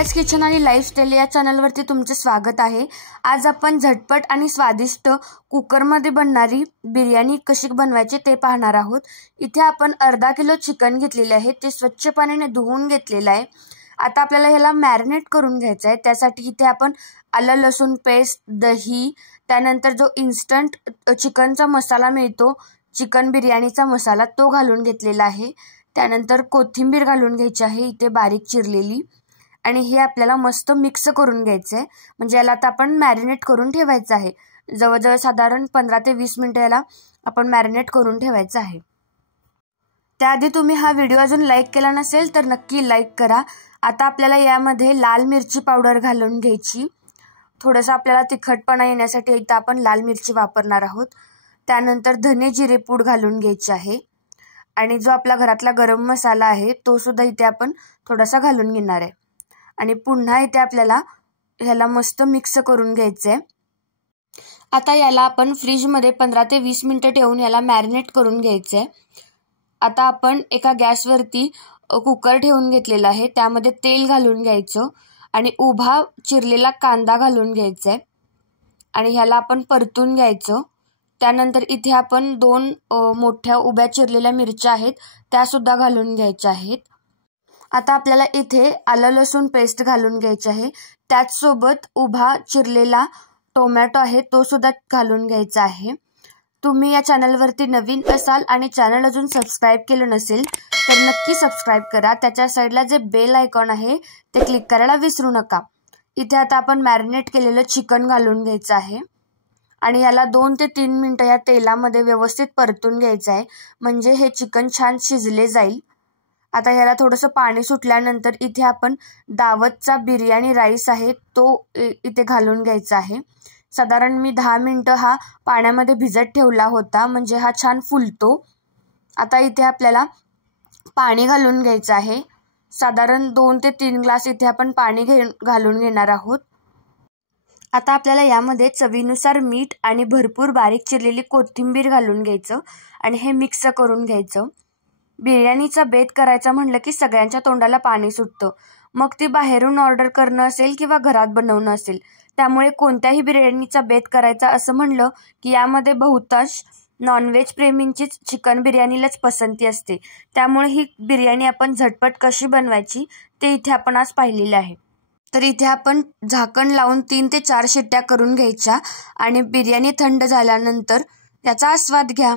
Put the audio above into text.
रियाज किचन आणि लाईफस्टाईल या चॅनलवरती तुमचे स्वागत आहे। आज आपण झटपट आणि स्वादिष्ट कुकरमध्ये बनणारी बिर्याणी कशी बनवायची ते पाहणार आहोत। इथे आपण अर्धा किलो चिकन घेतलेले आहे, ते स्वच्छ पाण्याने धुवून घेतलेले आहे। आता आपल्याला ह्याला मॅरिनेट करून घ्यायचं आहे। त्यासाठी इथे आपण आलं लसूण पेस्ट, दही, त्यानंतर जो इन्स्टंट चिकनचा मसाला मिळतो, चिकन बिर्याणीचा मसाला, तो घालून घेतलेला आहे। त्यानंतर कोथिंबीर घालून घ्यायची आहे इथे बारीक चिरलेली, आणि हे आपल्याला मस्त मिक्स करून घ्यायचं आहे। म्हणजे याला आता आपण मॅरिनेट करून ठेवायचं आहे। जवळजवळ साधारण 15 ते 20 मिनिटं याला आपण मॅरिनेट करून ठेवायचं आहे। त्याआधी तुम्ही हा व्हिडिओ अजून लाईक केला नसेल तर नक्की लाईक करा। आता आपल्याला यामध्ये लाल मिरची पावडर घालून घ्यायची। थोडंसं आपल्याला तिखटपणा येण्यासाठी इथं आपण लाल मिरची वापरणार आहोत। त्यानंतर धने जिरे पूड घालून घ्यायची आहे, आणि जो आपला घरातला गरम मसाला आहे तो सुद्धा इथे आपण थोडासा घालून घेणार आहे। आणि पुन्हा इथे आपल्याला ह्याला मस्त मिक्स करून घ्यायचं आहे। आता याला आपण फ्रीजमध्ये 15 ते 20 मिनिटं ठेवून याला मॅरिनेट करून घ्यायचं आहे। आता आपण एका गॅसवरती कुकर ठेवून घेतलेला आहे, त्यामध्ये तेल घालून घ्यायचं आणि उभा चिरलेला कांदा घालून घ्यायचा आहे, आणि ह्याला आपण परतून घ्यायचं। त्यानंतर इथे आपण 2 मोठ्या उभ्या चिरलेल्या मिरच्या आहेत त्या सुद्धा घालून घ्यायच्या आहेत। आता आपल्याला इथे आलं लसूण पेस्ट घालून घ्यायची आहे, त्याचसोबत उभा चिरलेला टोमॅटो आहे तो सुद्धा घालून घ्यायचा आहे। तुम्ही या चॅनलवरती नवीन असाल आणि चॅनल अजून सबस्क्राईब केलं नसेल तर नक्की सबस्क्राईब करा। त्याच्या साईडला जे बेल आयकॉन आहे ते क्लिक करायला विसरू नका। इथे आता आपण मॅरिनेट केलेलं चिकन घालून घ्यायचं आहे, आणि याला 2 ते 3 मिनिटं या तेलामध्ये व्यवस्थित परतून घ्यायचं आहे, म्हणजे हे चिकन छान शिजले जाईल। आता ह्याला थोडंसं पाणी सुटल्यानंतर इथे आपण दावतचा बिर्याणी राईस आहे तो इथे घालून घ्यायचा आहे। साधारण मी 10 मिनिटं हा पाण्यामध्ये भिजत ठेवला होता, म्हणजे हा छान फुलतो। आता इथे आपल्याला पाणी घालून घ्यायचं आहे। साधारण 2 ते 3 ग्लास इथे आपण पाणी घालून घेणार आहोत। आता आपल्याला यामध्ये चवीनुसार मीठ आणि भरपूर बारीक चिरलेली कोथिंबीर घालून घ्यायचं, आणि हे मिक्स करून घ्यायचं। बिर्याणीचा बेत करायचा म्हटलं की सगळ्यांच्या तोंडाला पाणी सुटतं, मग ती बाहेरून ऑर्डर करणं असेल किंवा घरात बनवणं असेल। त्यामुळे कोणत्याही बिर्याणीचा बेत करायचा असं म्हणलं की यामध्ये बहुतांश नॉनव्हेज प्रेमींचीच चिकन बिर्याणीलाच पसंती असते। त्यामुळे ही बिर्याणी आपण झटपट कशी बनवायची ते इथे आपण आज पाहिलेलं आहे। तर इथे आपण झाकण लावून 3 ते 4 शिट्ट्या करून घ्यायच्या, आणि बिर्याणी थंड झाल्यानंतर याचा आस्वाद घ्या।